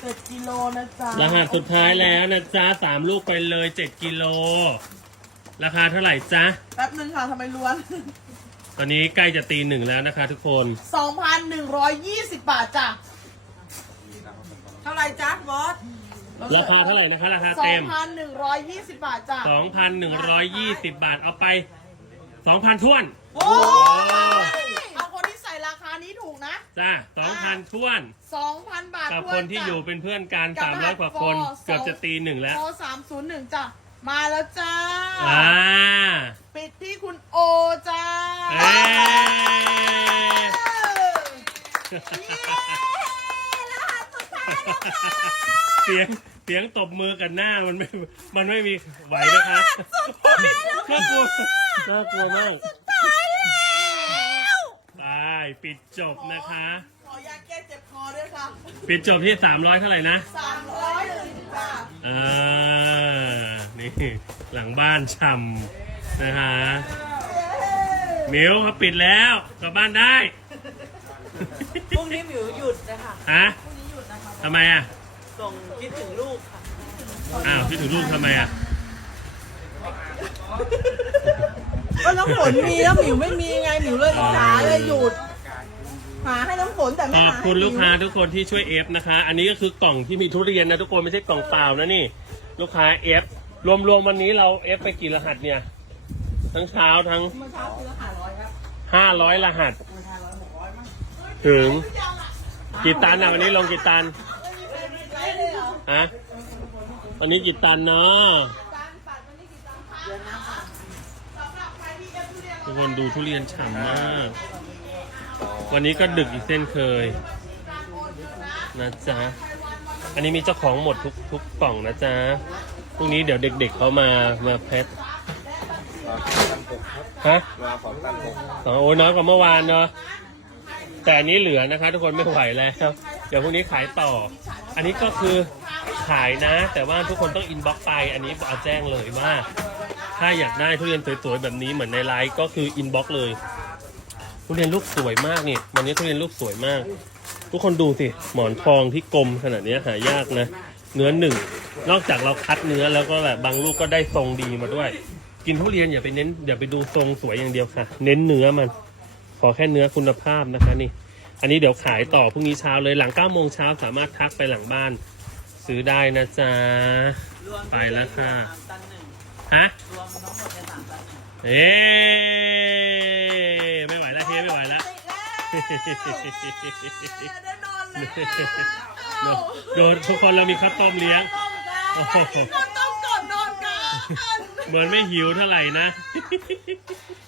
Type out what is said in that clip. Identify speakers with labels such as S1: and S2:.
S1: 7 กิโลนะจ๊ะ
S2: รหัสสุดท้ายแล้วนะจ๊ะ3 ลูกไปเลย7 กิโลราคาเท่าไหร่จ๊ะ
S1: แป๊บนึงค่ะทำไมล้วน
S2: ตอนนี้ใกล้จะตี 1แล้วนะคะทุกคน
S1: 2,120 บาทจ้ะเท่าไหร่จ๊ะบอส
S2: ราคาเท่าไหร่นะคะราคาเต็ม
S1: 2,120 บาทจ้ะ
S2: 2,120 บาทเอาไป 2,000ท้วน
S1: โอ้เอาคนที่ใส่ราคานี้ถูกนะ
S2: จ้า 2,000ท้วน
S1: 2,000 บาท
S2: กับคนที่อยู่เป็นเพื่อนกัน300 กว่าคนเกือบจะตี 1แล้ว
S1: โ301จ้ะมาแล้วจ้าปิดที่คุณโอจ้า
S2: เสียงตบมือกันหน้ามันไม่มีไหวนะคะน่ากลัวมากตายปิดจบนะคะ
S1: ขอยาแก้เจ็บคอด้วยค่ะ
S2: ปิดจบที่300เท่าไหร่นะ
S1: 300จ้ะ
S2: นี่หลังบ้านช่ำนะคะมิวเขาปิดแล้วกลับบ้านได้
S1: พรุ่งนี้มิวหยุดนะคะ
S2: ฮะ
S1: พรุ่งนี้หยุดนะคะ
S2: ทำไมอ่ะ
S1: ส่งคิดถึงลูกค่ะ
S2: อ้าวคิดถึงลูกทำไมอ่ะ
S1: ก็น้ำฝนมีแล้วหมิวไม่มีไงหมิวเลยหาเลยหยุดหาให้น้ำฝนแต่ไม่
S2: ขอบ
S1: หา
S2: คุณลูกค้าทุกคนที่ช่วยเอฟนะคะอันนี้ก็คือกล่องที่มีทุเรียนนะทุกคนไม่ใช่กล่องเปล่านะนี่ลูกค้าเอฟรวมวันนี้เราเอฟไปกี่รหัสเนี่ยทั้งเช้าทั้ง
S1: เมื่อเช้าคือ500ครับ
S2: 500รหัสถึงกี่ตันอ่ะวันนี้ลงกี่ตันฮะวันนี้กี่ตันเนาะทุกคนดูทุเรียนฉ่ำมากวันนี้ก็ดึกอีกเส้นเคยนะจ๊ะอันนี้มีเจ้าของหมดทุกกล่องนะจ๊ะพรุ่งนี้เดี๋ยวเด็กๆเขามาแพ็คฮะโอ้น้อยกว่าเมื่อวานเนาะแต่อันนี้เหลือนะคะทุกคนไม่ไหวแล้วเดี๋ยวพรุ่งนี้ขายต่ออันนี้ก็คือขายนะแต่ว่าทุกคนต้องอินบ็อกซ์ไปอันนี้เอาแจ้งเลยว่าถ้าอยากได้ทุเรียนสวยๆแบบนี้เหมือนในไลฟ์ก็คืออินบ็อกซ์เลยทุเรียนลูกสวยมากนี่วันนี้ทุเรียนลูกสวยมากทุกคนดูสิหมอนทองที่กลมขนาดนี้หายากนะเนื้อหนึ่งนอกจากเราคัดเนื้อแล้วก็แบบบางลูกก็ได้ทรงดีมาด้วยกินทุเรียนอย่าไปดูทรงสวยอย่างเดียวค่ะเน้นเนื้อมันขอแค่เนื้อคุณภาพนะคะนี่อันนี้เดี๋ยวขายต่อพรุ่งนี้เช้าเลยหลัง9 โมงเช้าสามารถทักไปหลังบ้านซื้อได้นะจ๊ะไปแล้วค่ะฮะเอ๊ไม่ไหวแล้วเทไม่ไหวแล้วโดนทุกคนเรามีข้าวต้มเลี้ยง
S1: ข้าวต้มก่อนนอนกัน
S2: เหมือนไม่หิวเท่าไหร่นะ